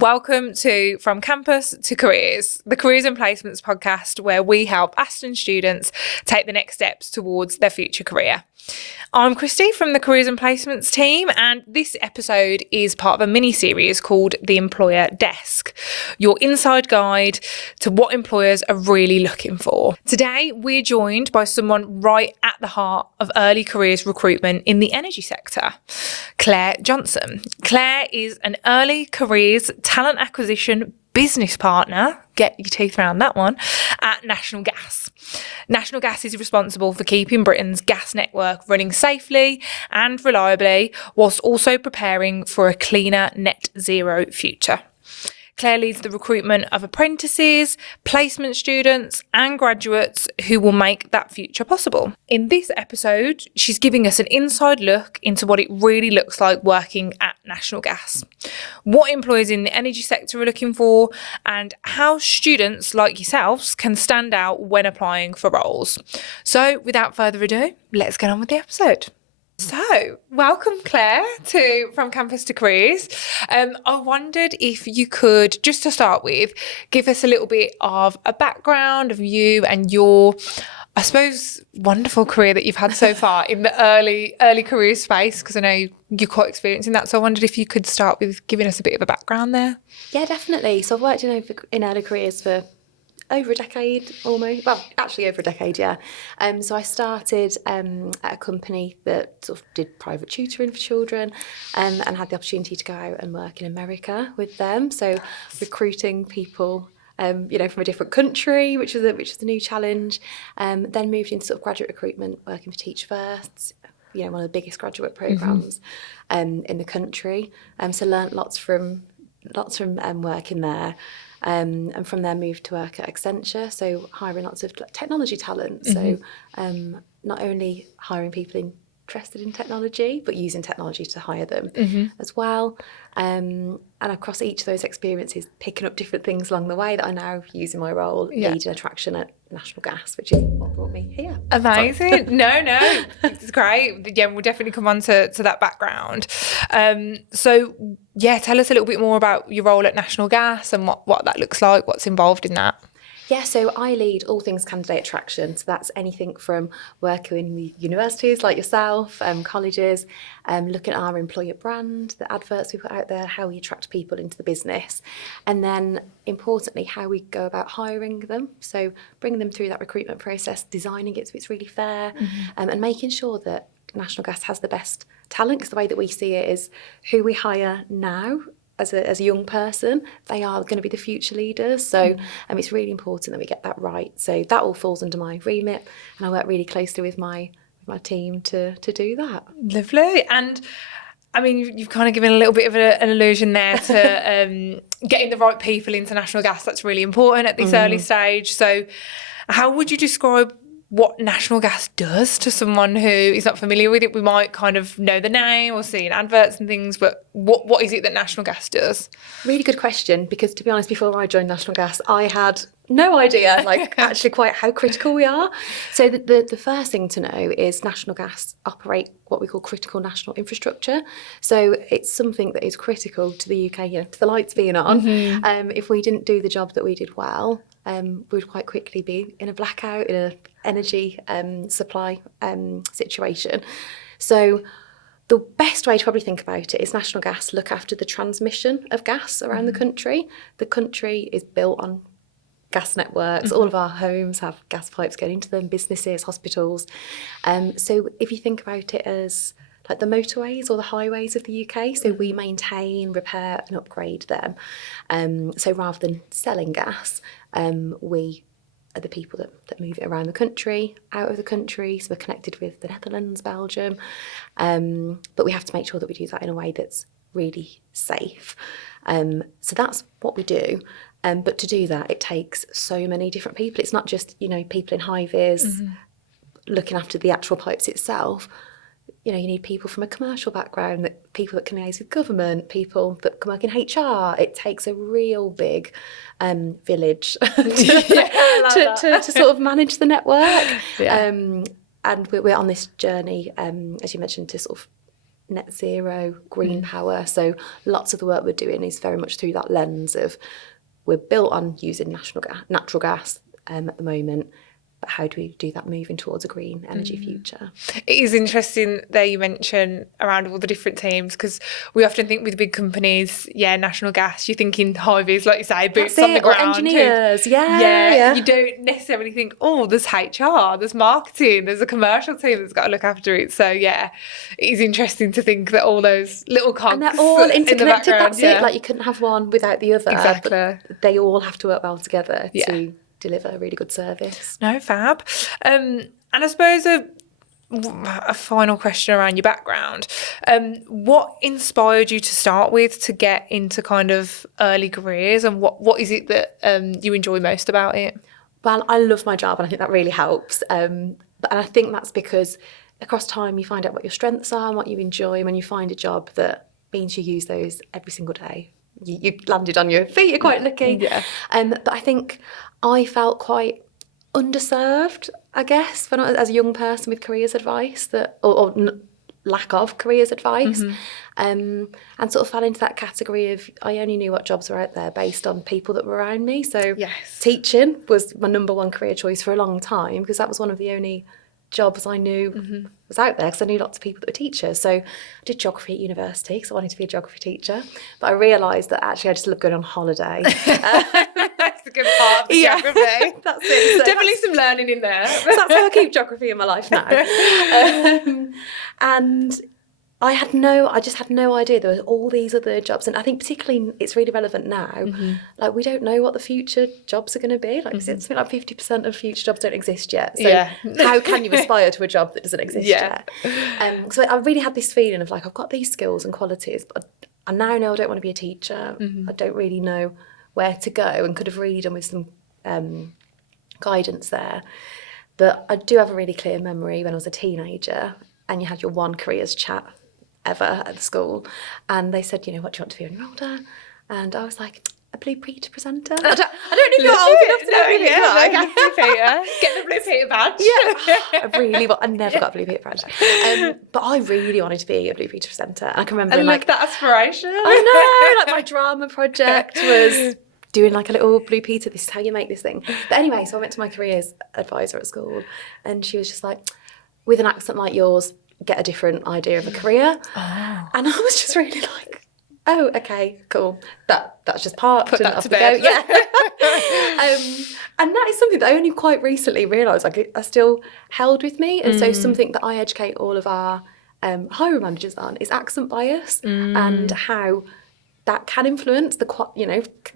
Welcome to From Campus to Careers, the Careers and Placements podcast where we help Aston students take the next steps towards their future career. I'm Christy from the Careers and Placements team, and this episode is part of a mini-series called The Employer Desk, your inside guide to what employers are really looking for. Today, we're joined by someone right at the heart of early careers recruitment in the energy sector, Clare Johnson. Clare is an early careers talent acquisition business partner, get your teeth around that one, at National Gas. National Gas is responsible for keeping Britain's gas network running safely and reliably, whilst also preparing for a cleaner net zero future. Clare leads the recruitment of apprentices, placement students and graduates who will make that future possible. In this episode, she's giving us an inside look into what it really looks like working at National Gas, what employers in the energy sector are looking for, and how students like yourselves can stand out when applying for roles. So without further ado, let's get on with the episode. So, welcome Clare to From Campus to Careers. I wondered if you could, just to start with, give us a little bit of a background of you and your, I suppose, wonderful career that you've had so far in the early career space, because I know you're quite experienced in that. So I wondered if you could start with giving us a bit of a background there. Yeah, definitely. So I've worked in early careers for over a decade almost. Well, actually over a decade, yeah. So I started at a company that sort of did private tutoring for children and had the opportunity to go out and work in America with them. So recruiting people from a different country, which was a new challenge. Then moved into sort of graduate recruitment, working for Teach First, one of the biggest graduate programmes in the country. So learnt lots from working there. And from there moved to work at Accenture, so hiring lots of technology talent. So not only hiring people interested in technology, but using technology to hire them as well. And across each of those experiences, picking up different things along the way that I now use in my role, leading attraction at National Gas, which is what brought me here. Amazing. No, it's great. Yeah, we'll definitely come on to that background. So, tell us a little bit more about your role at National Gas and what that looks like, what's involved in that. Yeah, so I lead all things candidate attraction. So that's anything from working in the universities like yourself, colleges, looking at our employer brand, the adverts we put out there, how we attract people into the business, and then importantly, how we go about hiring them. So bringing them through that recruitment process, designing it so it's really fair, and making sure that National Gas has the best talent, because the way that we see it is who we hire now as a young person, they are going to be the future leaders. So it's really important that we get that right. So that all falls under my remit, and I work really closely with my team to do that. Lovely. And I mean, you've kind of given a little bit of an allusion there to getting the right people into National Gas. That's really important at this early stage. So how would you describe what National Gas does to someone who is not familiar with it? We might kind of know the name or see in adverts and things, but what is it that National Gas does? Really good question, because to be honest, before I joined National Gas, I had no idea, actually quite how critical we are. So the first thing to know is National Gas operate what we call critical national infrastructure. So it's something that is critical to the UK, to the lights being on. If we didn't do the job that we did well, we'd quite quickly be in a blackout, in an energy supply situation. So the best way to probably think about it is National Gas look after the transmission of gas around the country. The country is built on gas networks. All of our homes have gas pipes going into them, businesses, hospitals. So if you think about it as like the motorways or the highways of the UK, so we maintain, repair and upgrade them. So rather than selling gas, we are the people that move it around the country, out of the country, so we're connected with the Netherlands, Belgium, but we have to make sure that we do that in a way that's really safe. So that's what we do. But to do that, it takes so many different people. It's not just, people in high-vis looking after the actual pipes itself. You need people from a commercial background, people that can liaise with government, people that can work in HR. It takes a real big village to sort of manage the network. And we're on this journey, as you mentioned, to sort of net zero, green power. So lots of the work we're doing is very much through that lens of we're built on using natural gas at the moment, but how do we do that moving towards a green energy future? It is interesting that you mention around all the different teams, because we often think with big companies, national gas, you're thinking hivers, like you say, boots on the ground. Or engineers, yeah. You don't necessarily think, there's HR, there's marketing, there's a commercial team that's got to look after it. So it is interesting to think that all those little cogs, and they're all interconnected. That's it. Like you couldn't have one without the other. Exactly. But they all have to work well together to deliver a really good service. No, fab. And I suppose a final question around your background. What inspired you to start with to get into kind of early careers, and what is it that you enjoy most about it? Well, I love my job, and I think that really helps. And I think that's because across time you find out what your strengths are and what you enjoy. When you find a job that means you use those every single day, you landed on your feet, you're quite lucky. Yeah. But I think I felt quite underserved, I guess, when as a young person with careers advice or lack of careers advice, and sort of fell into that category of I only knew what jobs were out there based on people that were around me. So teaching was my number one career choice for a long time, because that was one of the only jobs I knew was out there, because I knew lots of people that were teachers. So I did geography at university because I wanted to be a geography teacher, but I realised that actually I just love going on holiday. That's a good part of the geography. That's it. So definitely some learning in there. so that's how I keep geography in my life now. And I just had no idea there were all these other jobs. And I think particularly it's really relevant now. Like, we don't know what the future jobs are going to be. Like, it's something like 50% of future jobs don't exist yet. So how can you aspire to a job that doesn't exist yet? So I really had this feeling of like, I've got these skills and qualities, but I now know I don't want to be a teacher. I don't really know where to go, and could have really done with some guidance there. But I do have a really clear memory when I was a teenager, and you had your one careers chat ever at the school, and they said, what do you want to be when you're older? And I was like, a Blue Peter presenter. I don't know if you're old enough to know really. Blue Peter. Get the Blue Peter badge. I never got a Blue Peter badge. But I really wanted to be a Blue Peter presenter. And I can remember that aspiration. I know, like my drama project was doing like a little Blue Peter, this is how you make this thing. But anyway, so I went to my careers advisor at school, and she was just like, with an accent like yours, get a different idea of a career. And I was just really like, oh, okay, cool. That's just parked. Put and that to bed. And that is something that I only quite recently realised I still held with me. And so something that I educate all of our hiring managers on is accent bias, and how that can influence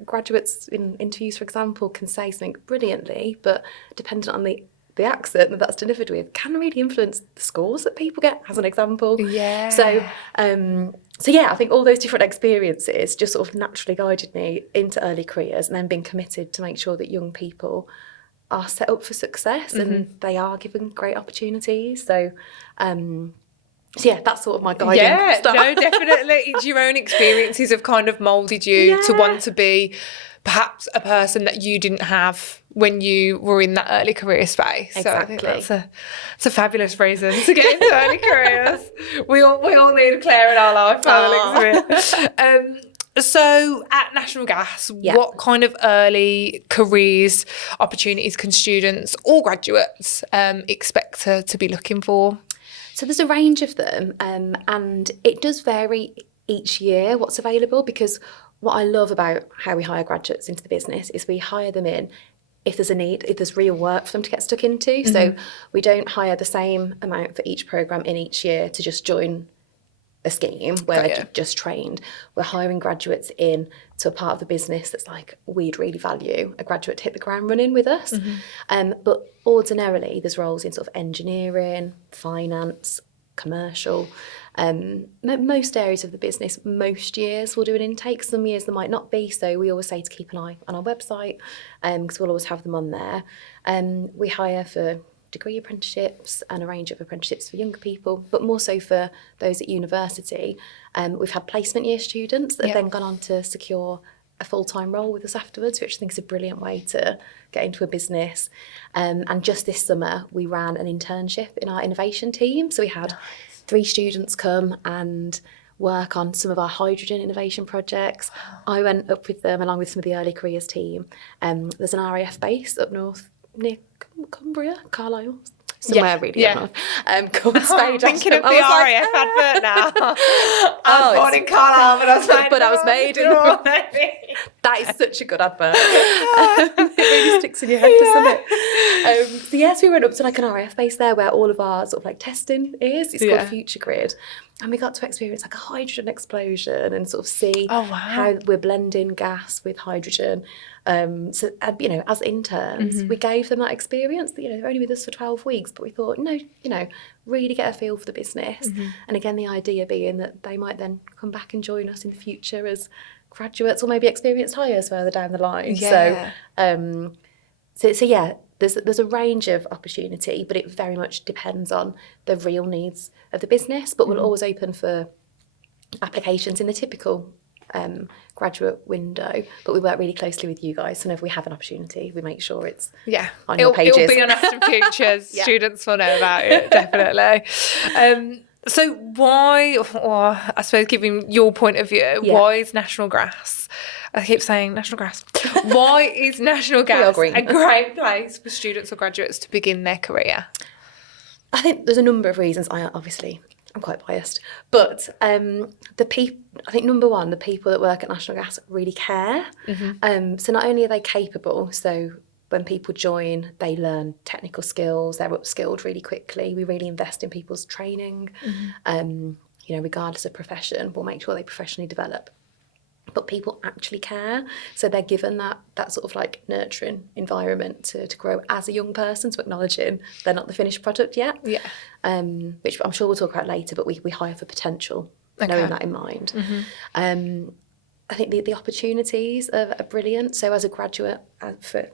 graduates in interviews, for example, can say something brilliantly, but dependent on the accent that's delivered with can really influence the scores that people get, as an example. So I think all those different experiences just sort of naturally guided me into early careers, and then being committed to make sure that young people are set up for success and they are given great opportunities. So that's sort of my guiding stuff. No, definitely. It's your own experiences have kind of moulded you to want to be perhaps a person that you didn't have when you were in that early career space. Exactly. So I think that's a fabulous reason to get into early careers. We all need Clare in our life, by the looks of it. So at National Gas, what kind of early careers opportunities can students or graduates expect to be looking for? So there's a range of them, and it does vary each year what's available, because what I love about how we hire graduates into the business is we hire them in if there's a need, if there's real work for them to get stuck into. So we don't hire the same amount for each programme in each year to just join a scheme where they're just trained. We're hiring graduates in to a part of the business that's like, we'd really value a graduate to hit the ground running with us. But ordinarily there's roles in sort of engineering, finance, commercial, most areas of the business. Most years we'll do an intake, some years there might not be, so we always say to keep an eye on our website, because we'll always have them on there. We hire for degree apprenticeships and a range of apprenticeships for younger people, but more so for those at university. We've had placement year students that have then gone on to secure a full-time role with us afterwards, which I think is a brilliant way to get into a business. And just this summer we ran an internship in our innovation team, so we had 3 students come and work on some of our hydrogen innovation projects. I went up with them along with some of the early careers team. There's an RAF base up north near Cumbria, Carlisle, somewhere really up north, called Spade. I'm thinking of the RAF advert now. I was born in Carlisle, but I was made in That is such a good advert. It really sticks in your head, doesn't it? So yes, we went up to like an RAF base there where all of our sort of like testing is. It's called Future Grid. And we got to experience like a hydrogen explosion and sort of see how we're blending gas with hydrogen. So, you know, as interns, we gave them that experience. You know, they're only with us for 12 weeks, but we thought, no, you know, really get a feel for the business. And again, the idea being that they might then come back and join us in the future as graduates or maybe experienced hires further down the line. Yeah. So yeah, there's a range of opportunity, but it very much depends on the real needs of the business. But we're always open for applications in the typical graduate window. But we work really closely with you guys. So whenever we have an opportunity, we make sure it's on your pages. It'll be on Aston Futures. Students will know about it, definitely. So why, or I suppose giving your point of view, why is National Gas, I keep saying National Gas, why is National Gas a great place for students or graduates to begin their career? I think there's a number of reasons. I'm quite biased, but I think number one, the people that work at National Gas really care. So not only are they capable, so when people join, they learn technical skills, they're upskilled really quickly. We really invest in people's training, you know, regardless of profession, we'll make sure they professionally develop. But people actually care, so they're given that sort of like nurturing environment to grow as a young person, so acknowledging they're not the finished product yet, which I'm sure we'll talk about later, but we hire for potential, knowing that in mind. I think the opportunities are brilliant. So as a graduate, to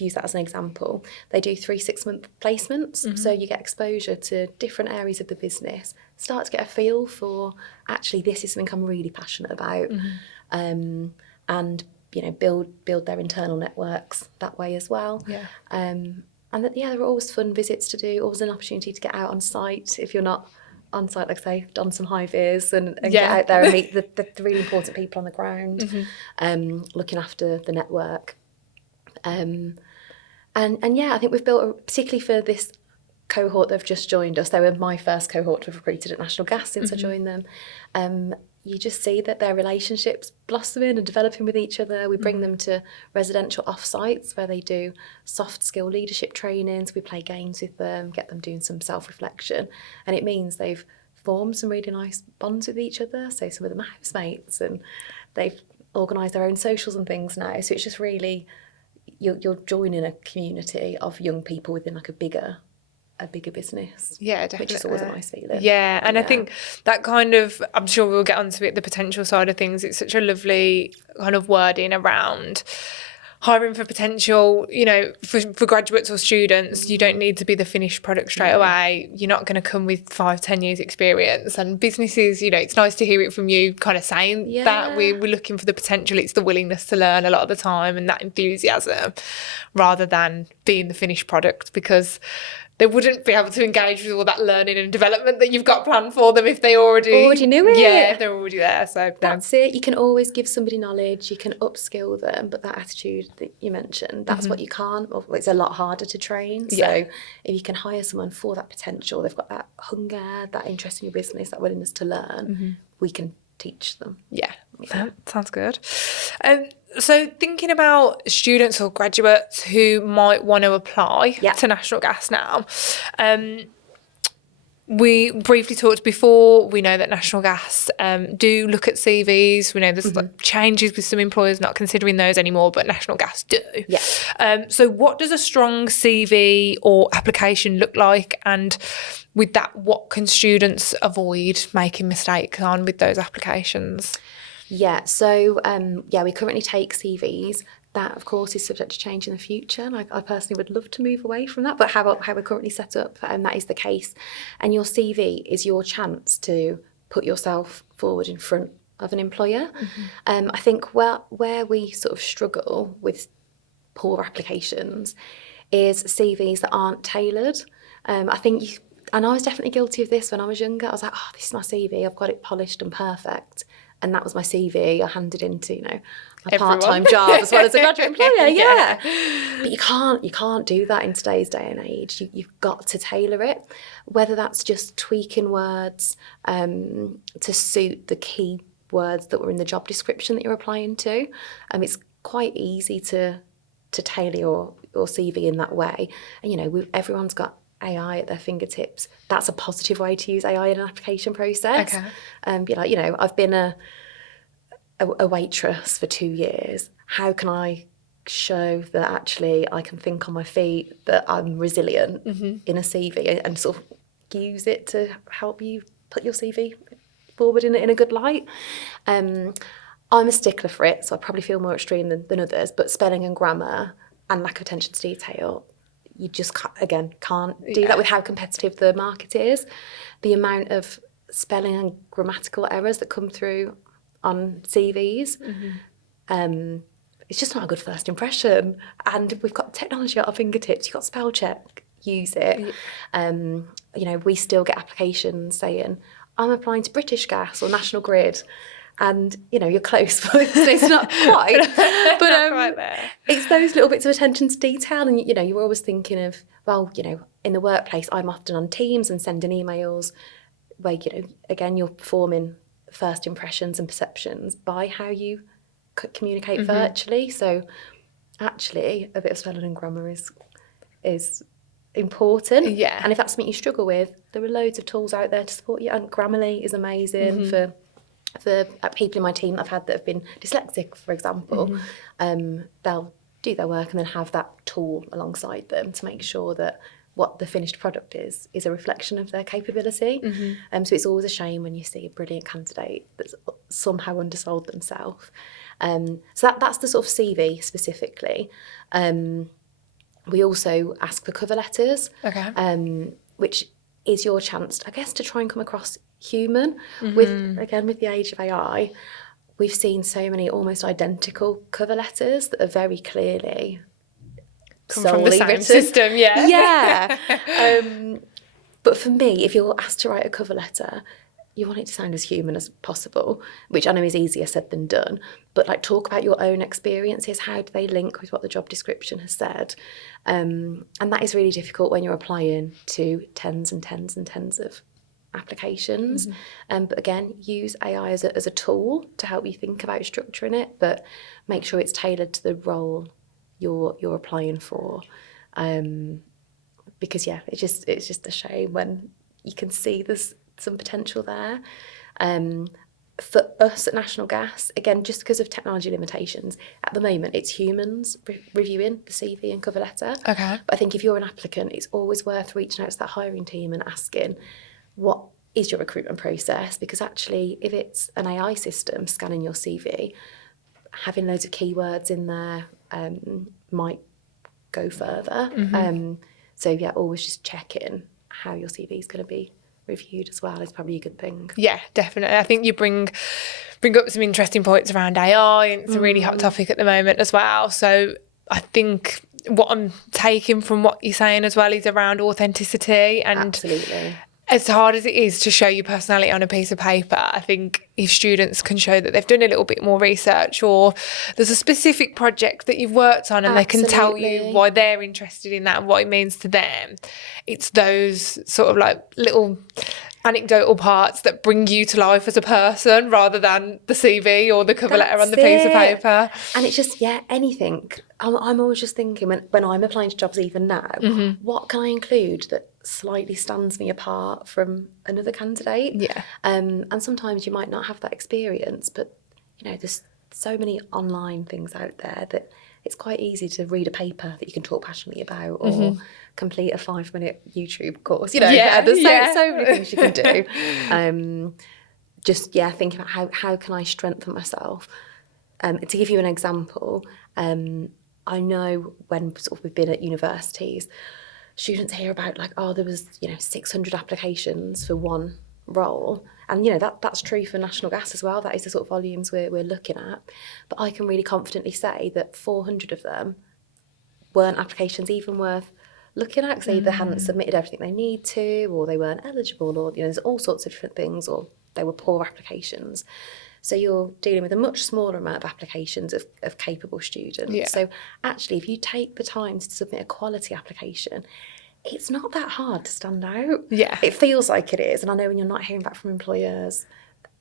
use that as an example, they do 3 6-month placements. So you get exposure to different areas of the business, start to get a feel for, actually, this is something I'm really passionate about. And, you know, build their internal networks that way as well. And that, there are always fun visits to do, always an opportunity to get out on site if you're not on site, like say, don some high vis and get out there and meet the really important people on the ground, looking after the network. And I think we've built, particularly for this cohort that have just joined us, they were my first cohort to have recruited at National Gas since I joined them. You just see that their relationships blossoming and developing with each other. We bring them to residential off-sites where they do soft skill leadership trainings. We play games with them, get them doing some self-reflection. And it means they've formed some really nice bonds with each other. So some of them are housemates and they've organised their own socials and things now. So it's just really, you're joining a community of young people within like a bigger business. Yeah, definitely. Which is always a nice feeling. Yeah, and I think that kind of, I'm sure we'll get onto it, the potential side of things, it's such a lovely kind of wording around hiring for potential, you know, for graduates or students. You don't need to be the finished product straight away. You're not going to come with 5-10 years experience. And businesses, you know, it's nice to hear it from you kind of saying that we're looking for the potential. It's the willingness to learn a lot of the time and that enthusiasm rather than being the finished product, because they wouldn't be able to engage with all that learning and development that you've got planned for them if they already knew it. Yeah, if they're already there. So that's it. You can always give somebody knowledge, you can upskill them, but that attitude that you mentioned, that's what you can't, or it's a lot harder to train. So if you can hire someone for that potential, they've got that hunger, that interest in your business, that willingness to learn, we can teach them. Yeah. That sounds good. So thinking about students or graduates who might want to apply to National Gas now, we briefly talked before, we know that National Gas do look at CVs. We know there's like changes with some employers not considering those anymore, but National Gas do. So what does a strong CV or application look like? And with that, what can students avoid making mistakes on with those applications? So we currently take CVs. That, of course, is subject to change in the future. And I personally would love to move away from that, but how we're currently set up, that is the case. And your CV is your chance to put yourself forward in front of an employer. I think where we sort of struggle with poor applications is CVs that aren't tailored. I think And I was definitely guilty of this when I was younger. I was like, oh, this is my CV. I've got it polished and perfect. And that was my CV I handed into, my part-time job as well as a graduate employer. Yeah. But you can't do that in today's day and age. You've got to tailor it, whether that's just tweaking words to suit the key words that were in the job description that you're applying to. It's quite easy to tailor your CV in that way. And, everyone's got AI at their fingertips. That's a positive way to use AI in an application process. Okay. Be like, I've been a waitress for 2 years. How can I show that actually I can think on my feet, that I'm resilient in a CV, and sort of use it to help you put your CV forward in a good light? I'm a stickler for it, so I probably feel more extreme than others, but spelling and grammar and lack of attention to detail, you just can't do that with how competitive the market is. The amount of spelling and grammatical errors that come through on CVs, it's just not a good first impression. And we've got technology at our fingertips. You've got spell check, use it. We still get applications saying, I'm applying to British Gas or National Grid. And, you're close, but it's not quite. But Not quite there. It's those little bits of attention to detail. And, you're always thinking of, well, in the workplace, I'm often on Teams and sending emails where, again, you're forming first impressions and perceptions by how you communicate virtually. So actually, a bit of spelling and grammar is important. Yeah. And if that's something you struggle with, there are loads of tools out there to support you. And Grammarly is amazing for people in my team I've had that have been dyslexic, for example. They'll do their work and then have that tool alongside them to make sure that what the finished product is a reflection of their capability. So it's always a shame when you see a brilliant candidate that's somehow undersold themselves. So that's the sort of CV specifically. We also ask for cover letters, which is your chance, I guess, to try and come across human. With the age of AI, we've seen so many almost identical cover letters that are very clearly come from the same system. But for me, if you're asked to write a cover letter, you want it to sound as human as possible, which I know is easier said than done. But talk about your own experiences. How do they link with what the job description has said? And that is really difficult when you're applying to tens and tens and tens of applications. But again, use AI as a tool to help you think about structuring it, but make sure it's tailored to the role you're applying for. Because it's just a shame when you can see there's some potential there. For us at National Gas, again, just because of technology limitations, at the moment it's humans reviewing the CV and cover letter. Okay. But I think if you're an applicant, it's always worth reaching out to that hiring team and asking, what is your recruitment process? Because actually, if it's an AI system scanning your CV, having loads of keywords in there might go further. So always just check in how your CV is going to be reviewed as well is probably a good thing. Yeah, definitely. I think you bring up some interesting points around AI, and it's a really hot topic at the moment as well. So I think what I'm taking from what you're saying as well is around authenticity. And absolutely. As hard as it is to show your personality on a piece of paper, I think if students can show that they've done a little bit more research, or there's a specific project that you've worked on and they can tell you why they're interested in that and what it means to them, it's those sort of little anecdotal parts that bring you to life as a person rather than the CV or the cover letter on the piece of paper. And it's just, anything. I'm always just thinking when I'm applying to jobs even now, what can I include that slightly stands me apart from another candidate? Yeah. And sometimes you might not have that experience, but there's so many online things out there that it's quite easy to read a paper that you can talk passionately about, or complete a 5-minute YouTube course. There's so many things you can do. Just think about how can I strengthen myself. To give you an example, I know when we've been at universities, students hear about there was 600 applications for one role, and that's true for National Gas as well. That is the sort of volumes we're looking at. But I can really confidently say that 400 of them weren't applications even worth looking at, because they either hadn't submitted everything they need to, or they weren't eligible, or there's all sorts of different things, or they were poor applications. So you're dealing with a much smaller amount of applications of capable students. Yeah. So actually, if you take the time to submit a quality application, it's not that hard to stand out. Yeah. It feels like it is. And I know when you're not hearing back from employers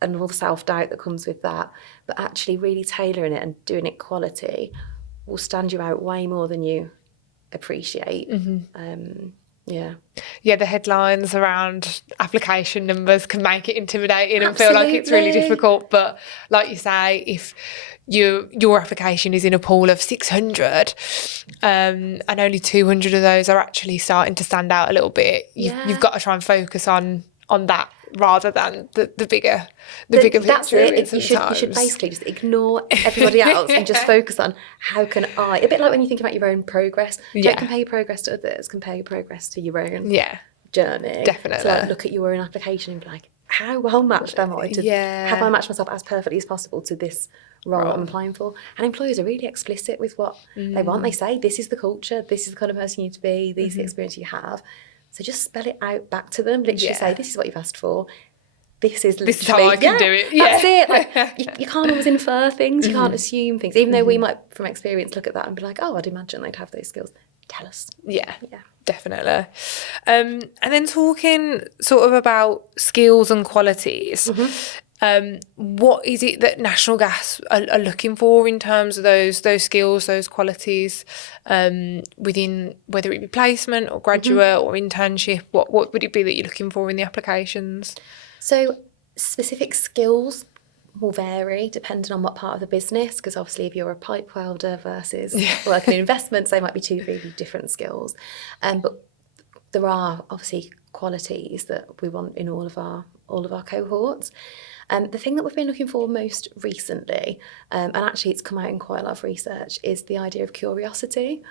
and all the self-doubt that comes with that, but actually really tailoring it and doing it quality will stand you out way more than you appreciate. Yeah, the headlines around application numbers can make it intimidating and feel like it's really difficult. But like you say, if your application is in a pool of 600 and only 200 of those are actually starting to stand out a little bit, you've got to try and focus on that rather than the bigger picture. That's it. You should basically just ignore everybody else and just focus on how can I, a bit like when you think about your own progress, don't compare your progress to others, compare your progress to your own journey. Definitely. So like, look at your own application and be like, how well matched am I to, have I matched myself as perfectly as possible to this role that I'm applying for? And employers are really explicit with what they want. They say, this is the culture, this is the kind of person you need to be, these are the experience you have. So just spell it out back to them. Literally say, this is what you've asked for. This is how I can do it. That's it. Like, you can't always infer things. You can't assume things. Even though we might, from experience, look at that and be like, oh, I'd imagine they'd have those skills. Tell us. Yeah, definitely. And then talking sort of about skills and qualities, what is it that National Gas are looking for in terms of those skills, those qualities within, whether it be placement or graduate or internship? What would it be that you're looking for in the applications? So specific skills will vary depending on what part of the business, because obviously if you're a pipe welder versus working in investments, they might be two really different skills. But there are obviously qualities that we want in all of our cohorts. The thing that we've been looking for most recently, and actually it's come out in quite a lot of research, is the idea of curiosity.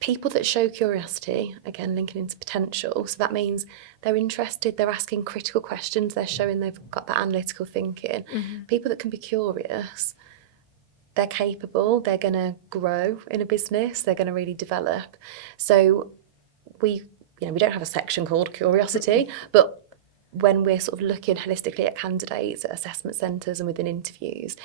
People that show curiosity, again, linking into potential, so that means they're interested, they're asking critical questions, they're showing they've got that analytical thinking. People that can be curious, they're capable, they're going to grow in a business, they're going to really develop. So we don't have a section called curiosity, but when we're sort of looking holistically at candidates at assessment centres and within interviews,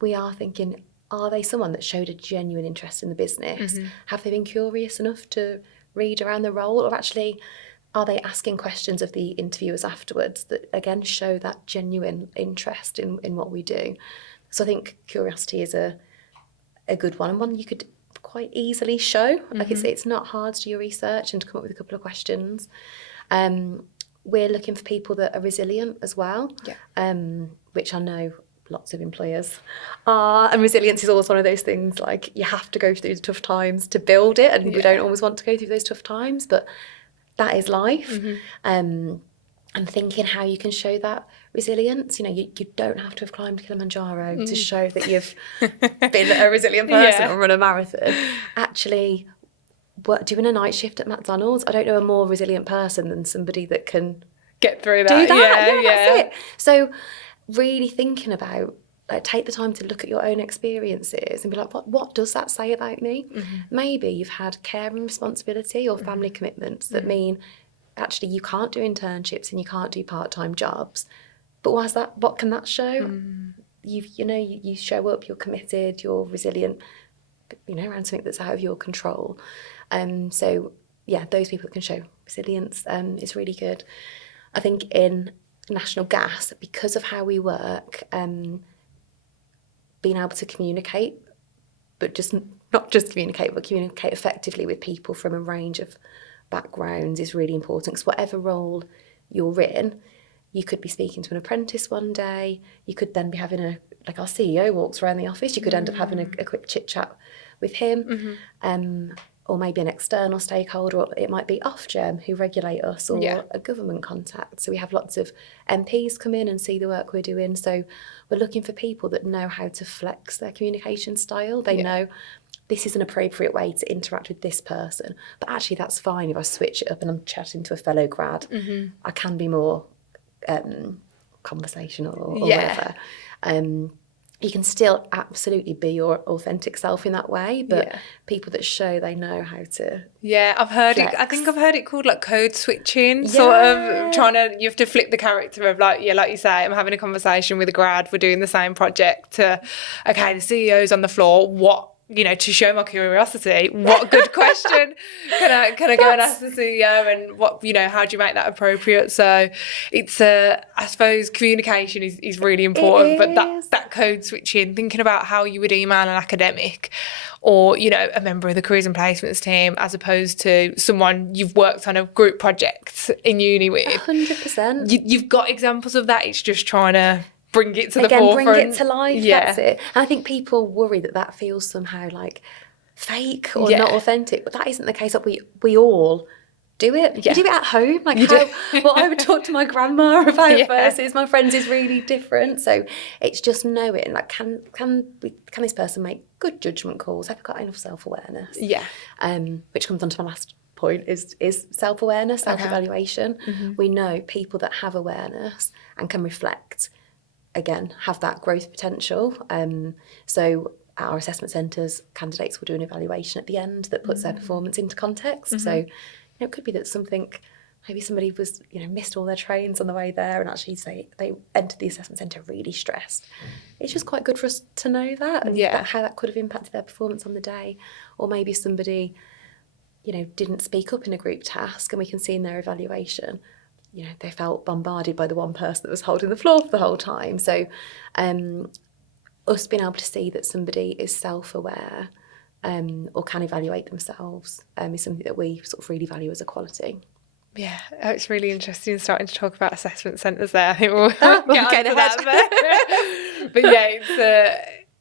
we are thinking, are they someone that showed a genuine interest in the business? Have they been curious enough to read around the role? Or actually, are they asking questions of the interviewers afterwards that, again, show that genuine interest in what we do? So I think curiosity is a good one, and one you could quite easily show. Like it's not hard to do your research and to come up with a couple of questions. We're looking for people that are resilient as well, which I know lots of employers are, and resilience is always one of those things, like you have to go through the tough times to build it, and we don't always want to go through those tough times, but that is life. And thinking how you can show that resilience. You don't have to have climbed Kilimanjaro to show that you've been a resilient person or run a marathon. Actually, doing a night shift at McDonald's, I don't know a more resilient person than somebody that can get through that. Do that. That's it. So really thinking about, like, take the time to look at your own experiences and be like, what does that say about me? Maybe you've had care and responsibility or family commitments that mean actually you can't do internships and you can't do part-time jobs. But what can that show? You show up, you're committed, you're resilient, around something that's out of your control. So those people that can show resilience is really good. I think in National Gas, because of how we work, being able to communicate, but not just communicate, but communicate effectively with people from a range of backgrounds is really important. Because whatever role you're in, you could be speaking to an apprentice one day, you could then be having our CEO walks around the office, you could end up having a quick chit chat with him, or maybe an external stakeholder, or it might be Ofgem who regulate us, or a government contact. So we have lots of MPs come in and see the work we're doing. So we're looking for people that know how to flex their communication style. They know this is an appropriate way to interact with this person, but actually that's fine if I switch it up and I'm chatting to a fellow grad. I can be more conversational or whatever. you can still absolutely be your authentic self in that way, but people that show they know how to. Yeah, I've heard flex. it. I think I've heard it called like code switching, sort of you have to flip the character of like you say, I'm having a conversation with a grad, we're doing the same project to, okay, the CEO's on the floor, what, to show my curiosity, what good question can I go and ask the CEO, and what, how do you make that appropriate? So it's I suppose communication is really important, but that code switching, thinking about how you would email an academic or, a member of the careers and placements team, as opposed to someone you've worked on a group project in uni with. 100%. You've got examples of that. It's just trying to bring it to the forefront. Bring it to life. That's it. And I think people worry that feels somehow like fake or not authentic, but that isn't the case. That we all do it. You do it at home. Like what I would talk to my grandma about versus my friends is really different. So it's just knowing, like, can this person make good judgment calls? Have they got enough self-awareness? Yeah. Which comes on to my last point is self-awareness, self-evaluation. Mm-hmm. We know people that have awareness and can reflect, again, have that growth potential. So at our assessment centres, candidates will do an evaluation at the end that puts their performance into context. Mm-hmm. So it could be that maybe somebody was, missed all their trains on the way there, and actually say they entered the assessment centre really stressed. It's just quite good for us to know that, and how that could have impacted their performance on the day. Or maybe somebody, didn't speak up in a group task, and we can see in their evaluation, they felt bombarded by the one person that was holding the floor for the whole time. So us being able to see that somebody is self-aware or can evaluate themselves is something that we sort of really value as a quality. Yeah, it's really interesting starting to talk about assessment centres there. I think we'll get to that. But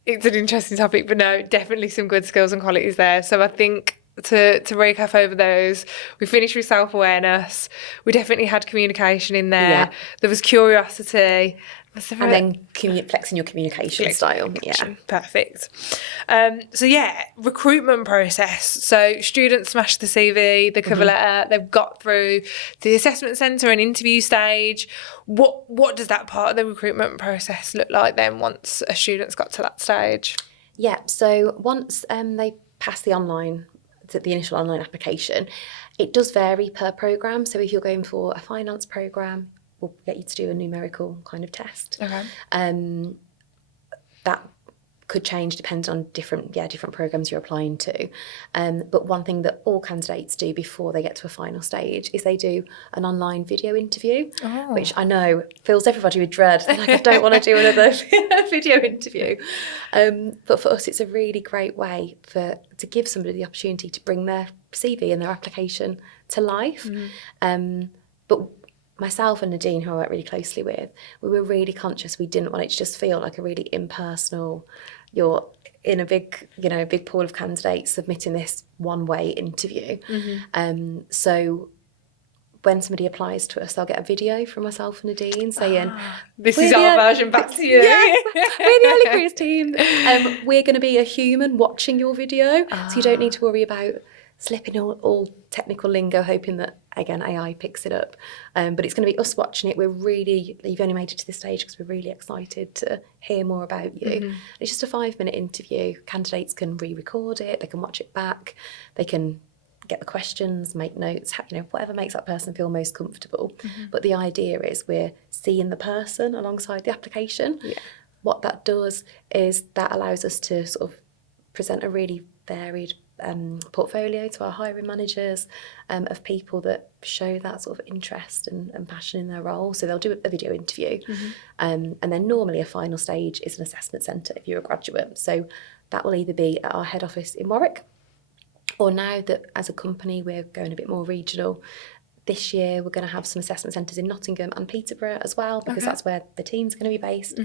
it's an interesting topic. But no, definitely some good skills and qualities there. So I think to recap over those, we finished with self-awareness. We definitely had communication in there. Yeah. There was curiosity. And then flexing your communication style. Yeah, perfect. Recruitment process. So students smash the CV, the cover letter, they've got through the assessment centre and interview stage. What does that part of the recruitment process look like then once a student's got to that stage? Yeah, so once they pass the initial online application, it does vary per programme. So if you're going for a finance programme, we'll get you to do a numerical kind of test. Okay. That could change depending on different programmes you're applying to. But one thing that all candidates do before they get to a final stage is they do an online video interview, which I know fills everybody with dread. They're like, I don't want to do another video interview. But for us, it's a really great way to give somebody the opportunity to bring their CV and their application to life. But myself and Nadine, who I work really closely with, we were really conscious we didn't want it to just feel like a really impersonal, you're in a big pool of candidates submitting this one-way interview. So when somebody applies to us, they'll get a video from myself and Nadine saying, this is our version back to you. Yeah, we're the early careers team. We're going to be a human watching your video, so you don't need to worry about slipping all technical lingo, hoping that, again, AI picks it up. But it's going to be us watching it. You've only made it to this stage because we're really excited to hear more about you. It's just a 5-minute interview. Candidates can re-record it. They can watch it back. They can get the questions, make notes, whatever makes that person feel most comfortable. But the idea is we're seeing the person alongside the application. Yeah. What that does is that allows us to sort of present a really varied portfolio to our hiring managers of people that show that sort of interest and passion in their role. So they'll do a video interview, and then normally a final stage is an assessment centre if you're a graduate. So that will either be at our head office in Warwick, or now that as a company we're going a bit more regional, this year we're going to have some assessment centres in Nottingham and Peterborough as well, because that's where the team's going to be based.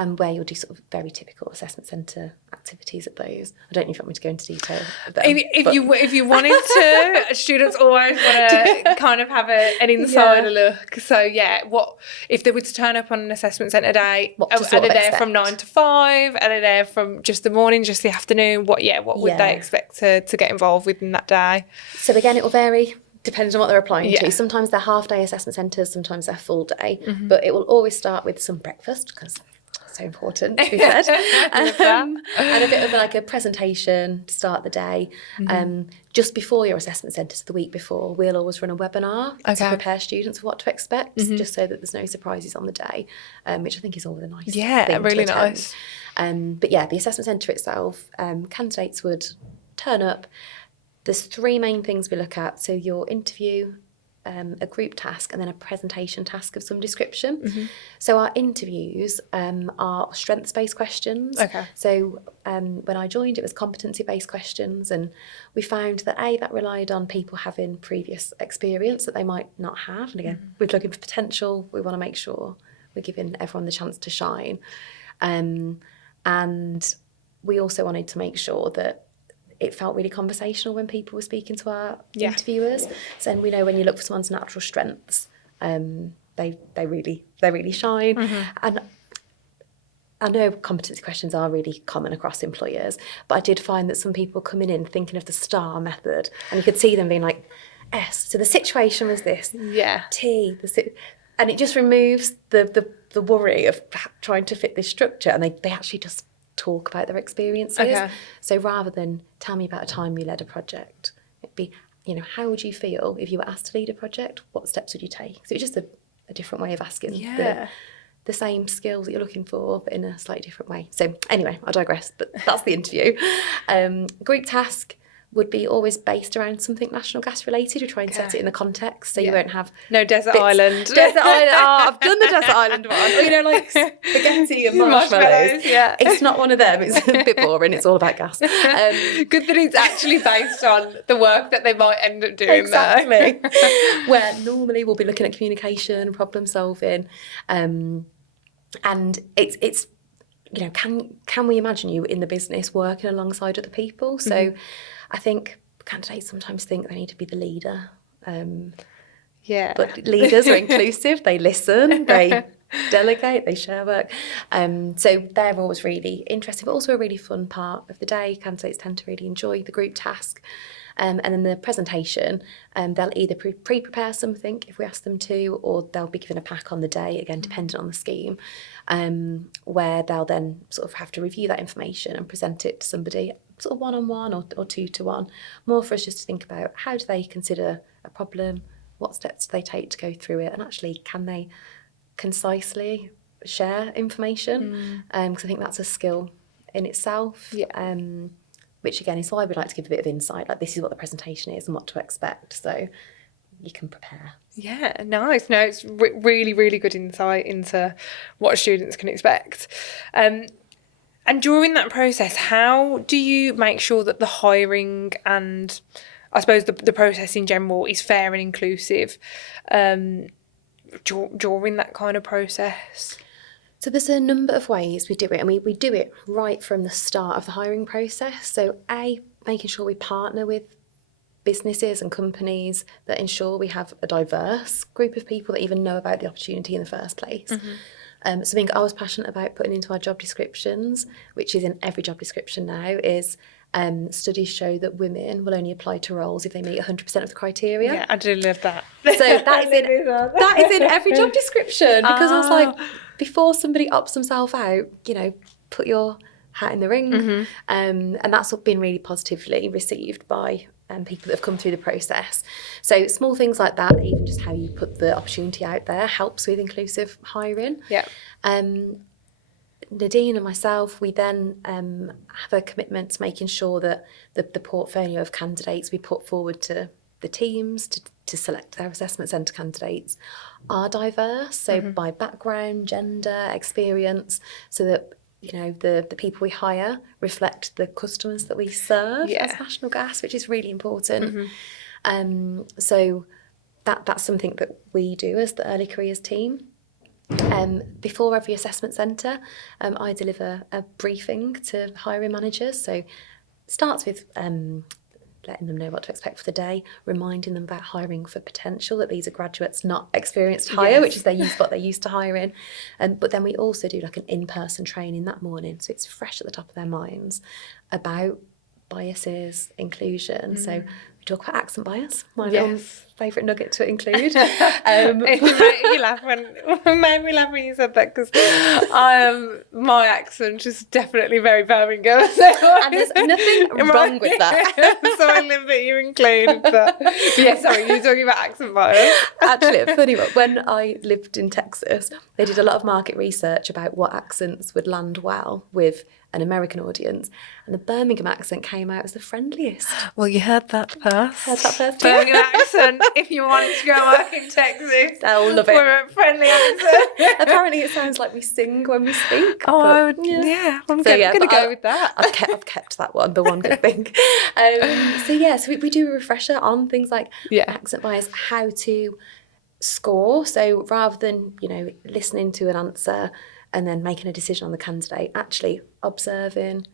And where you'll do sort of very typical assessment centre activities at those. I don't know if you want me to go into detail of them. If you wanted to, students always want to kind of have an insider look. So what if they were to turn up on an assessment centre day? Are they there from 9 to 5? Are they there from just the morning, just the afternoon? What would they expect to get involved with in that day? So again, it will vary depending on what they're applying to. Sometimes they're half-day assessment centres, sometimes they're full day. But it will always start with some breakfast, because so important to be said. And a bit of like a presentation to start the day. Just before your assessment centre, so the week before, we'll always run a webinar to prepare students for what to expect, just so that there's no surprises on the day, which I think is always a nice thing really to attend. nice. But yeah, the assessment centre itself, candidates would turn up. There's 3 main things we look at. So your interview, a group task, and then a presentation task of some description. So our interviews are strengths-based questions. So when I joined, it was competency-based questions, and we found that that relied on people having previous experience that they might not have. And again, we're looking for potential. We want to make sure we're giving everyone the chance to shine. And we also wanted to make sure that it felt really conversational when people were speaking to our interviewers. So we know when you look for someone's natural strengths, they really shine. And I know competency questions are really common across employers, but I did find that some people coming in thinking of the STAR method, and you could see them being like, S, so the situation was this, T, and it just removes the worry of trying to fit this structure, and they actually just talk about their experiences. So rather than tell me about a time you led a project, it'd be, how would you feel if you were asked to lead a project? What steps would you take? So it's just a different way of asking the same skills that you're looking for, but in a slightly different way. So anyway, I digress, but that's the interview. Group task would be always based around something National Gas related. We try and set it in the context, so you won't have no desert island. Desert island. I've done the desert island one. Or, like spaghetti and marshmallows. It's not one of them. It's a bit boring. It's all about gas. Good that it's actually based on the work that they might end up doing. Exactly. Where normally we'll be looking at communication, problem solving, and it's can we imagine you in the business working alongside other people? So I think candidates sometimes think they need to be the leader. But leaders are inclusive. They listen, they delegate, they share work. So they're always really interesting, but also a really fun part of the day. Candidates tend to really enjoy the group task. And then the presentation, they'll either pre-prepare something if we ask them to, or they'll be given a pack on the day, again, dependent on the scheme, where they'll then sort of have to review that information and present it to somebody, sort of one-on-one or 2-to-1, more for us just to think about how do they consider a problem, what steps do they take to go through it, and actually can they concisely share information? Because I think that's a skill in itself. Which again is why we'd like to give a bit of insight, like this is what the presentation is and what to expect, so you can prepare. Yeah, nice. No, it's really, really good insight into what students can expect. And during that process, how do you make sure that the hiring and I suppose the process in general is fair and inclusive during that kind of process? So there's a number of ways we do it, and we do it right from the start of the hiring process. So making sure we partner with businesses and companies that ensure we have a diverse group of people that even know about the opportunity in the first place. Something I was passionate about putting into our job descriptions, which is in every job description now, is studies show that women will only apply to roles if they meet 100% of the criteria. Yeah, I do love that. So that is in every job description, because I was like, before somebody opts themselves out, put your hat in the ring. And that's been really positively received by people that have come through the process. So small things like that, even just how you put the opportunity out there, helps with inclusive hiring. Nadine and myself, we then have a commitment to making sure that the portfolio of candidates we put forward to the teams to select their assessment centre candidates are diverse, so by background, gender, experience, so that the people we hire reflect the customers that we serve as National Gas, which is really important. So that's something that we do as the early careers team. Before every assessment centre, I deliver a briefing to hiring managers. So it starts with letting them know what to expect for the day, reminding them about hiring for potential, that these are graduates not experienced hire, which is what they're used to hiring. But then we also do like an in-person training that morning, so it's fresh at the top of their minds about biases, inclusion. So we talk about accent bias, my little favourite nugget to include. It made me laugh when you said that, because my accent is definitely very Birmingham. And there's nothing wrong with that. So I love that you included that. But yeah, sorry, you were talking about accent bias. Actually, a funny one. When I lived in Texas, they did a lot of market research about what accents would land well with an American audience, and the Birmingham accent came out as the friendliest. Well, you heard that first. Heard that first, Birmingham accent. If you want to go work in Texas, they'll love it. We're a friendly accent. Apparently, it sounds like we sing when we speak. Oh, but, yeah. I'm going to go with that. I've kept that one, the one good thing. So we do a refresher on things like accent bias, how to score. So rather than listening to an answer and then making a decision on the candidate, actually observing,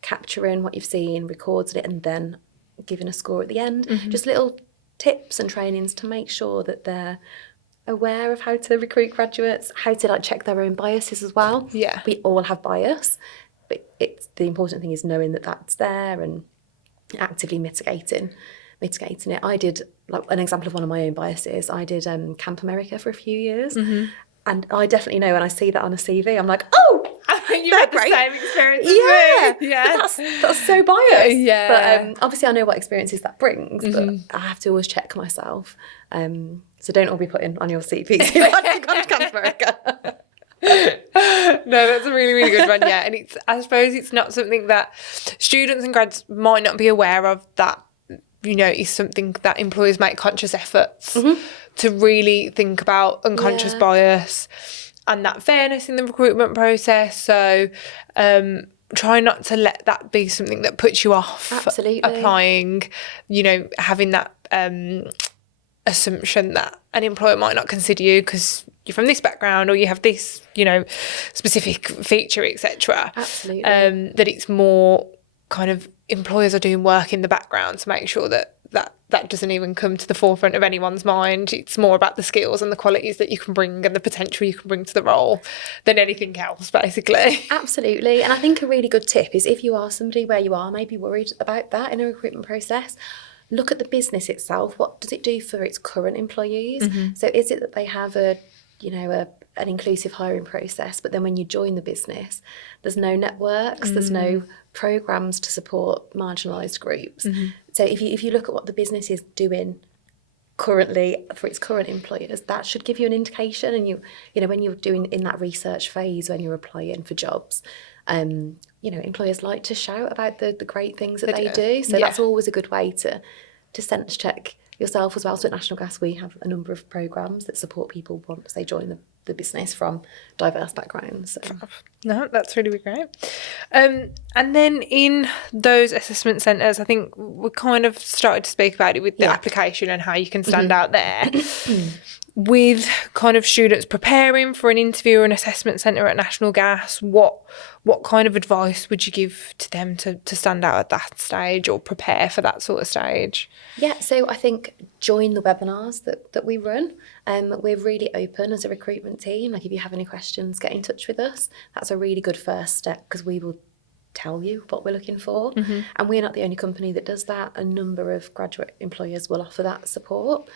capturing what you've seen, recording it, and then giving a score at the end. Just little tips and trainings to make sure that they're aware of how to recruit graduates, how to check their own biases as well. Yeah. We all have bias, but the important thing is knowing that that's there and actively mitigating it. I did, an example of one of my own biases, I did Camp America for a few years. And I definitely know when I see that on a CV, I'm like, oh, you've had the same experience as me. Yeah. That's so biased. Yeah. But obviously I know what experiences that brings, but I have to always check myself. So don't all be putting on your CVs if you've gone to Camp America. No, that's a really, really good one. Yeah. And I suppose it's not something that students and grads might not be aware of, that is something that employers make conscious efforts to really think about unconscious bias and that fairness in the recruitment process. So try not to let that be something that puts you off applying, having that assumption that an employer might not consider you because you're from this background or you have this, specific feature, etc. Absolutely. That it's more kind of employers are doing work in the background to make sure that doesn't even come to the forefront of anyone's mind. It's more about the skills and the qualities that you can bring and the potential you can bring to the role than anything else, basically. Absolutely. And I think a really good tip is, if you are somebody where you are maybe worried about that in a recruitment process, look at the business itself. What does it do for its current employees? So is it that they have an inclusive hiring process, but then when you join the business, there's no networks, there's no programs to support marginalised groups. So if you look at what the business is doing currently for its current employers, that should give you an indication. And when you're doing in that research phase, when you're applying for jobs, employers like to shout about the great things that they do. So that's always a good way to sense check yourself as well. So at National Gas, we have a number of programs that support people once they join the business from diverse backgrounds. So. No, that's really great. And then in those assessment centres, I think we kind of started to speak about it with the application and how you can stand out there. With kind of students preparing for an interview or an assessment centre at National Gas, what kind of advice would you give to them to stand out at that stage or prepare for that sort of stage? Yeah, so I think join the webinars that we run. We're really open as a recruitment team. If you have any questions, get in touch with us. That's a really good first step, because we will tell you what we're looking for. And we're not the only company that does that. A number of graduate employers will offer that support.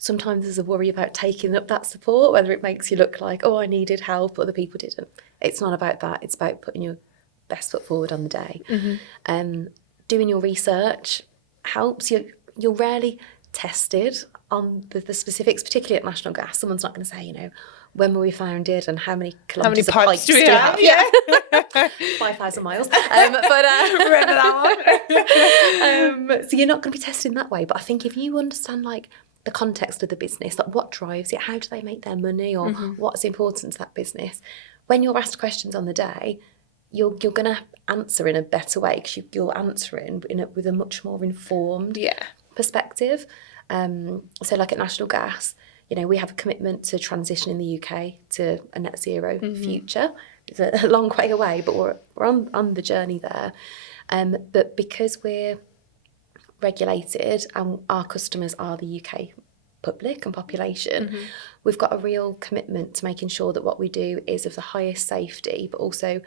Sometimes there's a worry about taking up that support, whether it makes you look like, oh, I needed help, other people didn't. It's not about that. It's about putting your best foot forward on the day. Doing your research helps. You're rarely tested on the specifics, particularly at National Gas. Someone's not going to say, when were we founded and how many kilometres of pipes do we have? Yeah. 5,000 miles. Remember that one? So you're not going to be tested in that way. But I think if you understand the context of the business, what drives it, how do they make their money, or what's important to that business, when you're asked questions on the day, you're going to answer in a better way, because you'll answer it with a much more informed perspective. So at National Gas, we have a commitment to transition in the UK to a net zero future. It's a long way away, but we're on the journey there. But because we're regulated and our customers are the UK public and population, we've got a real commitment to making sure that what we do is of the highest safety, but also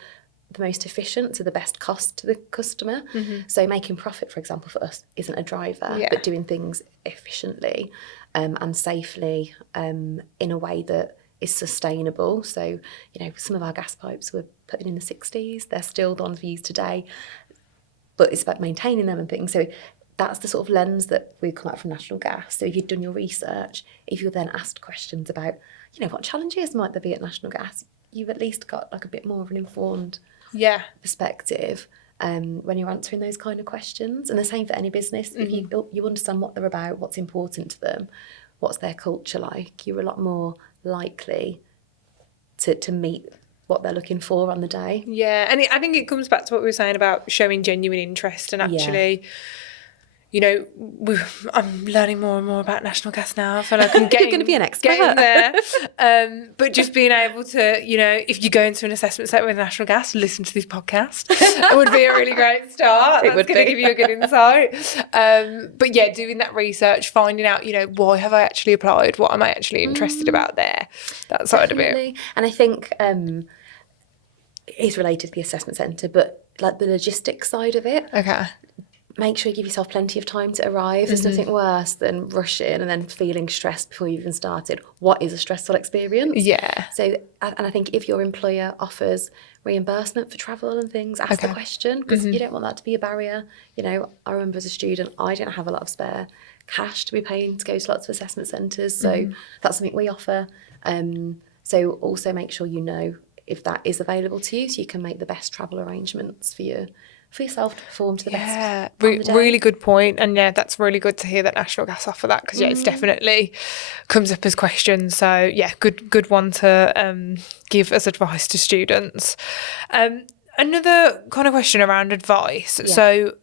the most efficient, to the best cost to the customer. So making profit, for example, for us isn't a driver, but doing things efficiently. and safely in a way that is sustainable. So, some of our gas pipes were put in the 60s. They're still the ones we use today, but it's about maintaining them and things. So that's the sort of lens that we come out from National Gas. So if you've done your research, if you're then asked questions about, what challenges might there be at National Gas, you've at least got like a bit more of an informed perspective when you're answering those kind of questions. And the same for any business. If you understand what they're about, what's important to them, what's their culture like, you're a lot more likely to meet what they're looking for on the day. Yeah, and I think it comes back to what we were saying about showing genuine interest and actually, I'm learning more and more about National Gas now. I feel like I'm You're going to be an expert. getting there. But just being able to, if you go into an assessment centre with National Gas, listen to this podcast. It would be a really great start. That's going to give you a good insight. But yeah, doing that research, finding out, why have I actually applied? What am I actually interested about there? That side of it. And I think it's related to the assessment centre, but like the logistics side of it. Okay. Make sure you give yourself plenty of time to arrive. There's nothing worse than rushing and then feeling stressed before you even started. What is a stressful experience? Yeah. So, and I think if your employer offers reimbursement for travel and things, ask the question, because you don't want that to be a barrier. I remember as a student, I didn't have a lot of spare cash to be paying to go to lots of assessment centres. So that's something we offer. So also make sure if that is available to you, so you can make the best travel arrangements for yourself to perform to the best. Really good point. And that's really good to hear that National Gas offer that, because it's definitely comes up as questions. So good one to give as advice to students. Another kind of question around advice. Yeah. So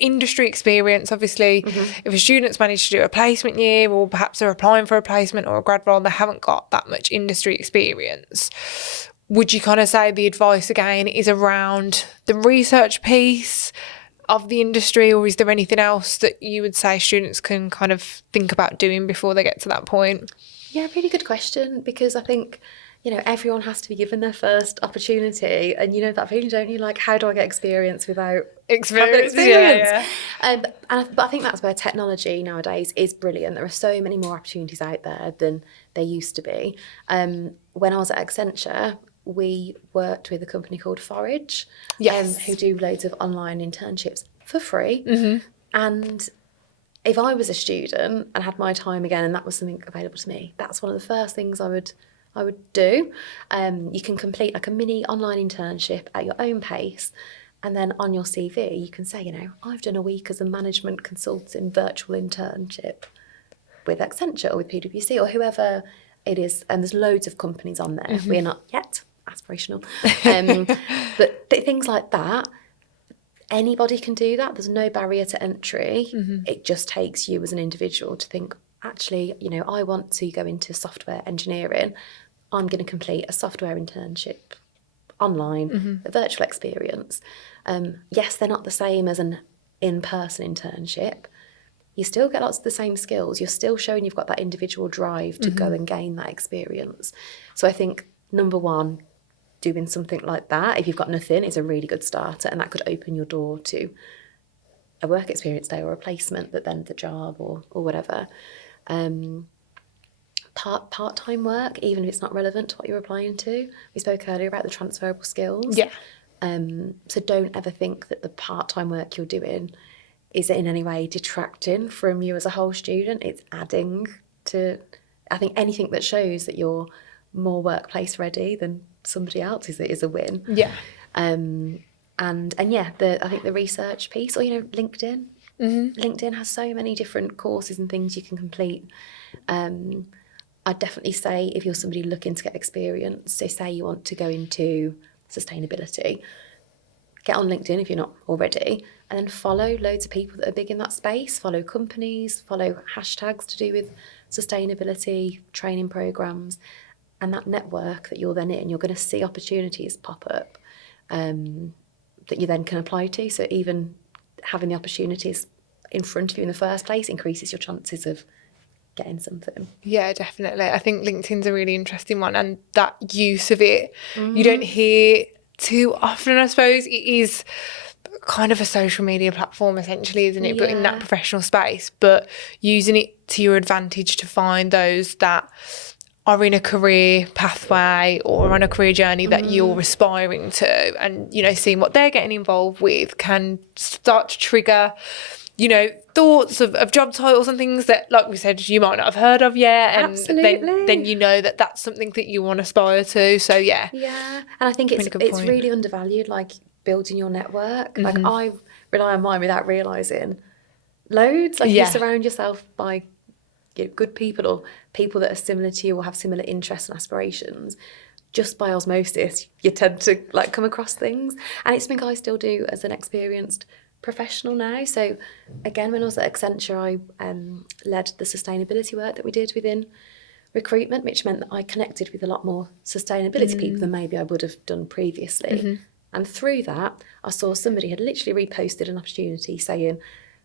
industry experience, obviously, if a student's managed to do a placement year, or perhaps they're applying for a placement or a grad role and they haven't got that much industry experience, would you kind of say the advice again is around the research piece of the industry, or is there anything else that you would say students can kind of think about doing before they get to that point? Yeah, really good question, because I think, everyone has to be given their first opportunity, and that feeling, don't you? Like, how do I get experience without experience? Yeah. But I think that's where technology nowadays is brilliant. There are so many more opportunities out there than there used to be. When I was at Accenture, we worked with a company called Forage, who do loads of online internships for free. And if I was a student and had my time again and that was something available to me, that's one of the first things I would do. You can complete like a mini online internship at your own pace, and then on your CV you can say, I've done a week as a management consultant virtual internship with Accenture or with PwC or whoever it is. And there's loads of companies on there. We're not yet aspirational, but things like that, anybody can do that. There's no barrier to entry. It just takes you as an individual to think, actually, I want to go into software engineering. I'm going to complete a software internship online, a virtual experience. Yes, they're not the same as an in-person internship. You still get lots of the same skills. You're still showing you've got that individual drive to go and gain that experience. So I think, number one, doing something like that, if you've got nothing, is a really good starter, and that could open your door to a work experience day or a placement, but then the job or whatever. Part-time work, even if it's not relevant to what you're applying to. We spoke earlier about the transferable skills. Yeah. So don't ever think that the part-time work you're doing is in any way detracting from you as a whole student. It's adding to, I think, anything that shows that you're more workplace ready than somebody else is a win. Yeah. And yeah, I think the research piece, or LinkedIn. LinkedIn has so many different courses and things you can complete. I'd definitely say, if you're somebody looking to get experience, so say you want to go into sustainability, get on LinkedIn if you're not already, and then follow loads of people that are big in that space, follow companies, follow hashtags to do with sustainability, training programs, and that network that you're then in, you're going to see opportunities pop up that you then can apply to. So even having the opportunities in front of you in the first place increases your chances of getting something. Yeah, definitely. I think LinkedIn's a really interesting one, and that use of it, you don't hear too often, I suppose. It is kind of a social media platform essentially, isn't it? But in that Yeah. professional space, but using it to your advantage to find those that are in a career pathway or on a career journey that you're aspiring to, and, you know, seeing what they're getting involved with can start to trigger, you know, thoughts of job titles and things that, like we said, you might not have heard of yet. And Absolutely. then you know that that's something that you want to aspire to. So, yeah. Yeah. And I think it's Really good point. really undervalued, like building your network. Like I rely on mine without realising loads. Like you surround yourself by good people or people that are similar to you or have similar interests and aspirations. Just by osmosis, you tend to like come across things. And it's something I still do as an experienced professional now. So again, when I was at Accenture, I led the sustainability work that we did within recruitment, which meant that I connected with a lot more sustainability people than maybe I would have done previously. And through that, I saw somebody had literally reposted an opportunity saying,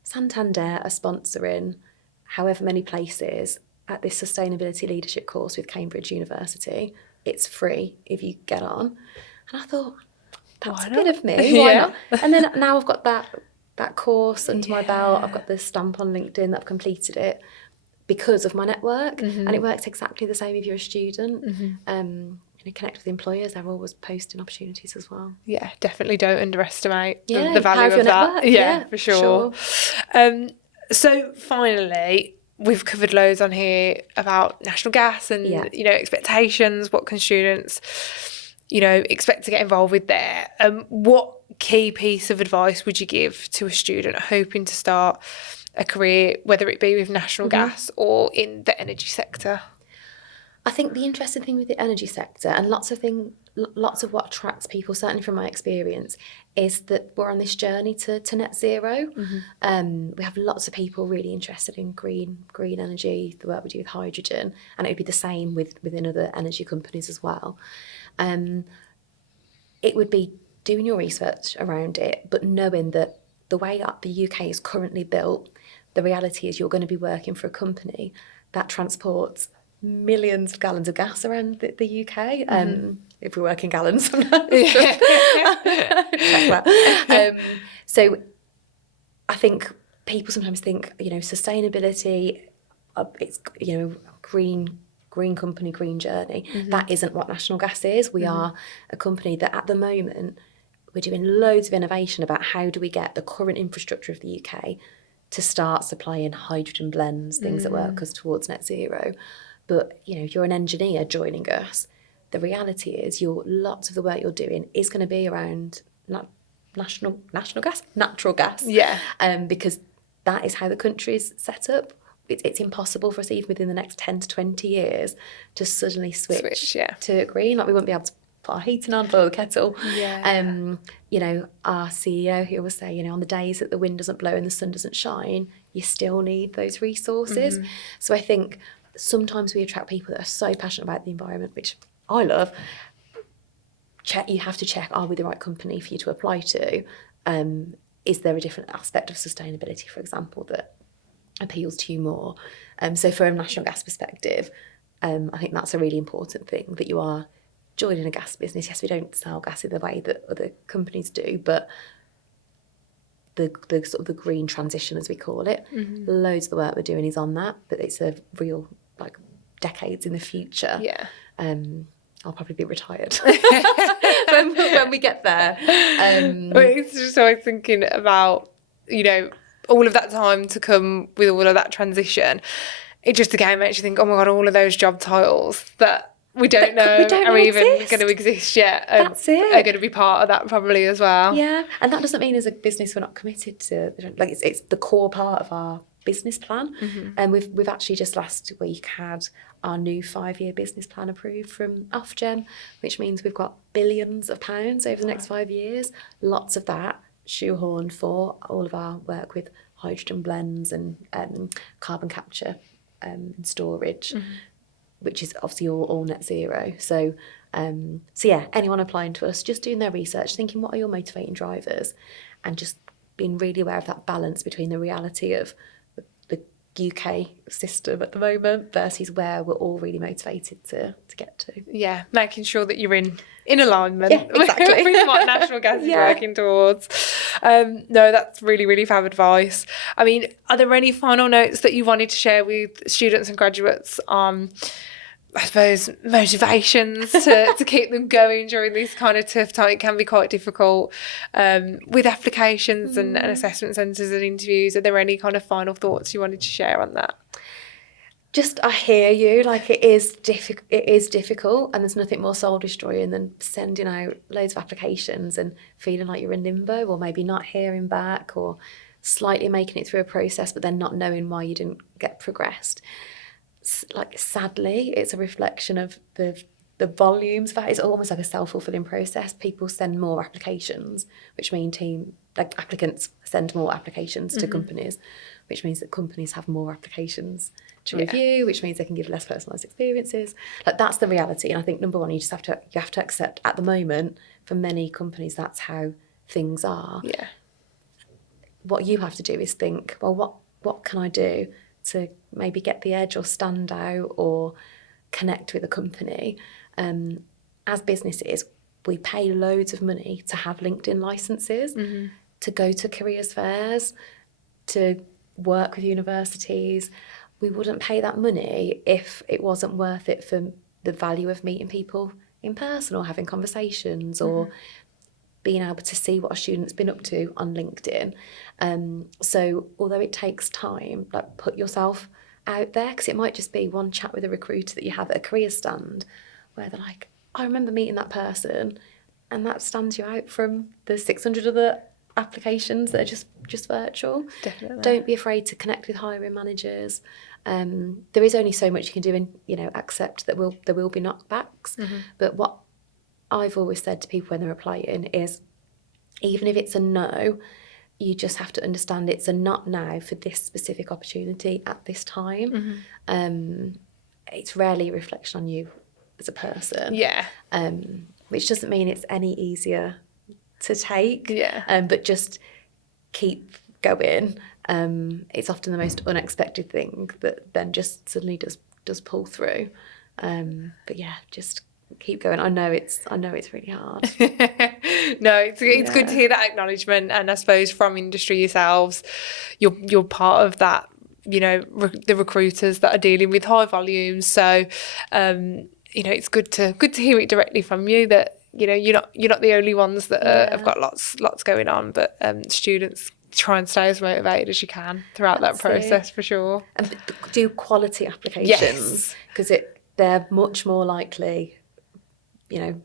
Santander are sponsoring however many places at this sustainability leadership course with Cambridge University. It's free if you get on. And I thought, that's a bit of me, why not? And then now I've got that course under my belt. I've got the stamp on LinkedIn that I've completed it because of my network. And it works exactly the same if you're a student. You know, connect with employers, they're always posting opportunities as well. Yeah, definitely don't underestimate the power value of of that. network. Yeah, for sure. So finally, we've covered loads on here about national gas and, you know, expectations, what can students, you know, expect to get involved with there. What key piece of advice would you give to a student hoping to start a career, whether it be with national gas or in the energy sector? I think the interesting thing with the energy sector, and lots of what attracts people, certainly from my experience, is that we're on this journey to net zero. We have lots of people really interested in green energy, the work we do with hydrogen, and it would be the same within other energy companies as well. It would be doing your research around it, but knowing that the way that the UK is currently built, the reality is you're going to be working for a company that transports millions of gallons of gas around the UK. If we work in gallons, check that. So I think people sometimes think, you know, sustainability, it's, you know, green company, green journey. That isn't what National Gas is. We are a company that at the moment, we're doing loads of innovation about how do we get the current infrastructure of the UK to start supplying hydrogen blends, things that work us towards net zero. But, you know, if you're an engineer joining us, the reality is lots of the work you're doing is going to be around natural gas. Yeah. Because that is how the country is set up. It's impossible for us, even within the next 10 to 20 years, to suddenly switch to green. Like, we won't be able to put our heating on, boil the kettle. You know, our CEO, he always say, you know, on the days that the wind doesn't blow and the sun doesn't shine, you still need those resources. So I think sometimes we attract people that are so passionate about the environment, which I love. You have to check, are we the right company for you to apply to? Is there a different aspect of sustainability, for example, that appeals to you more? So from a national gas perspective, I think that's a really important thing, that you are joining a gas business. Yes, we don't sell gas in the way that other companies do, but the sort of the green transition, as we call it, loads of the work we're doing is on that, but it's a real, like, decades in the future. I'll probably be retired when we get there. It's just always thinking about, you know, all of that time to come with all of that transition. It just again makes you think, oh my God, all of those job titles that we don't know are even going to exist yet are going to be part of that probably as well. Yeah, and that doesn't mean as a business we're not committed to, like, it's the core part of our business plan. And we've actually just last week had our new 5-year business plan approved from Ofgem, which means we've got billions of pounds over the next 5 years. Lots of that shoehorned for all of our work with hydrogen blends and carbon capture and storage, which is obviously all net zero. So yeah, anyone applying to us, just doing their research, thinking what are your motivating drivers, and just being really aware of that balance between the reality of the UK system at the moment versus where we're all really motivated to get to. Yeah, making sure that you're in alignment exactly. with what National Gas is working towards. No, that's really, really fab advice. I mean, are there any final notes that you wanted to share with students and graduates on, I suppose, motivations to keep them going during this kind of tough time? It can be quite difficult with applications and assessment centres and interviews. Are there any kind of final thoughts you wanted to share on that? Just, I hear you, like it is difficult, and there's nothing more soul destroying than sending out loads of applications and feeling like you're in limbo, or maybe not hearing back, or slightly making it through a process but then not knowing why you didn't get progressed. Like, sadly, it's a reflection of the volumes of that. It's almost like a self-fulfilling process. People send more applications, which mean applicants send more applications to companies, which means that companies have more applications to review, which means they can give less personalised experiences. Like, that's the reality. And I think, number one, you have to accept, at the moment, for many companies, that's how things are. Yeah. What you have to do is think, well, what can I do to maybe get the edge or stand out or connect with a company? As businesses, we pay loads of money to have LinkedIn licenses, to go to careers fairs, to work with universities. We wouldn't pay that money if it wasn't worth it for the value of meeting people in person or having conversations or being able to see what a student's been up to on LinkedIn. So although it takes time, like, put yourself out there, because it might just be one chat with a recruiter that you have at a career stand where they're like, I remember meeting that person, and that stands you out from the 600 other applications that are just virtual. Definitely. Don't be afraid to connect with hiring managers. There is only so much you can do, and accept that there will be knockbacks. But what I've always said to people when they're applying is, even if it's a no, you just have to understand it's a not now for this specific opportunity at this time. It's rarely a reflection on you as a person. Yeah. Which doesn't mean it's any easier to take. Yeah. But just keep going. It's often the most unexpected thing that then just suddenly does pull through. But yeah, just keep going. I know it's really hard. No, it's good to hear that acknowledgement, and I suppose from industry yourselves, you're part of that. The recruiters that are dealing with high volumes. So, it's good to hear it directly from you that you're not the only ones that have got lots going on, but students try and stay as motivated as you can throughout that process, for sure. And do quality applications, because they're much more likely,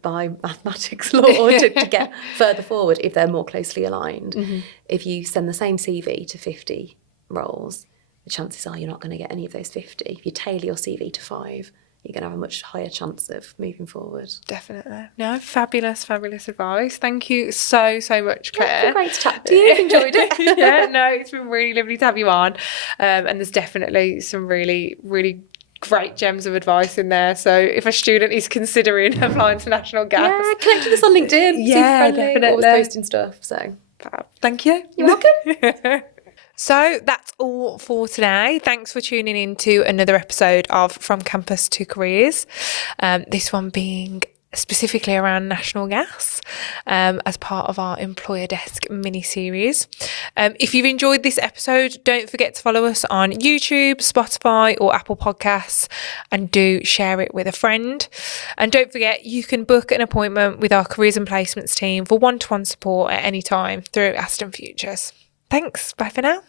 by mathematics law to get further forward if they're more closely aligned. If you send the same CV to 50 roles, the chances are you're not going to get any of those 50. If you tailor your CV to 5, you're going to have a much higher chance of moving forward. Definitely. No, fabulous advice. Thank you so much, Claire. It's been great to chat to you. Enjoyed it. Yeah, no, it's been really lovely to have you on. And there's definitely some really, really great gems of advice in there. So if a student is considering applying to National Gas, connect with us on LinkedIn. Yeah, super friendly, definitely. Always posting stuff. So thank you. You're welcome. So that's all for today. Thanks for tuning in to another episode of From Campus to Careers. This one being specifically around National Gas as part of our Employer Desk mini-series. If you've enjoyed this episode, don't forget to follow us on YouTube, Spotify or Apple Podcasts, and do share it with a friend. And don't forget, you can book an appointment with our Careers and Placements team for one-to-one support at any time through Aston Futures. Thanks. Bye for now.